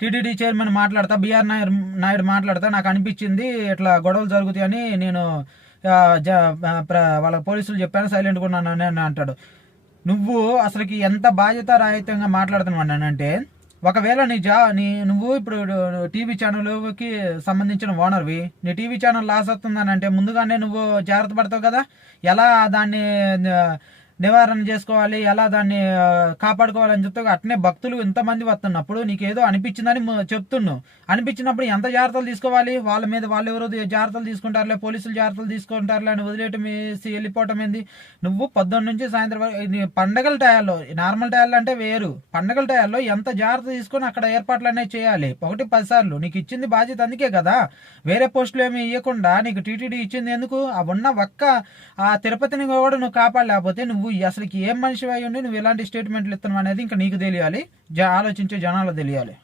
TTD chairman మాట్లాడతా, BR Naidu మాట్లాడతా, నాకు అనిపించింది ఇట్లా గొడవలు జరుగుతాయని నేను వాళ్ళ పోలీసులు చెప్పాను, సైలెంట్గా ఉన్నాను అని అంటాడు. నువ్వు అసలుకి ఎంత బాధ్యత రాహిత్యంగా మాట్లాడుతున్నావు అంటే, ఒకవేళ నువ్వు ఇప్పుడు టీవీ ఛానల్కి సంబంధించిన ఓనర్వి, నీ టీవీ ఛానల్ లాస్ అవుతుందని అంటే ముందుగానే నువ్వు జాగ్రత్త పడతావు కదా, ఎలా దాన్ని నివారణ చేసుకోవాలి, ఎలా దాన్ని కాపాడుకోవాలని చెప్తావు. అట్నే భక్తులు ఇంతమంది వస్తున్నప్పుడు నీకేదో అనిపించిందని చెప్తున్నావు. అనిపించినప్పుడు ఎంత జాగ్రత్తలు తీసుకోవాలి, వాళ్ళ మీద వాళ్ళు ఎవరో జాగ్రత్తలు తీసుకుంటారులే, పోలీసులు జాగ్రత్తలు తీసుకుంటారులే అని వదిలేయటం వేసి వెళ్ళిపోవటం ఏంది. నువ్వు పొద్దున్న నుంచి సాయంత్రం వరకు పండగల టయాల్లో, నార్మల్ టయాల్లో అంటే వేరు, పండగల టయాల్లో ఎంత జాగ్రత్త తీసుకొని అక్కడ ఏర్పాట్లు అనేవి చేయాలి. 1-10 సార్లు నీకు ఇచ్చింది బాధ్యత, అందుకే కదా. వేరే పోస్టులు ఏమి ఇవ్వకుండా నీకు టీటీడీ ఇచ్చింది ఎందుకు? ఉన్న ఆ తిరుపతిని కూడా నువ్వు కాపాడలేకపోతే నువ్వు అసలుకి ఏం మనిషి అయి ఉండి నువ్వు ఎలాంటి స్టేట్మెంట్లు ఇస్తున్నావు అనేది ఇంకా నీకు తెలియాలి, ఆలోచించే జనాలు తెలియాలి.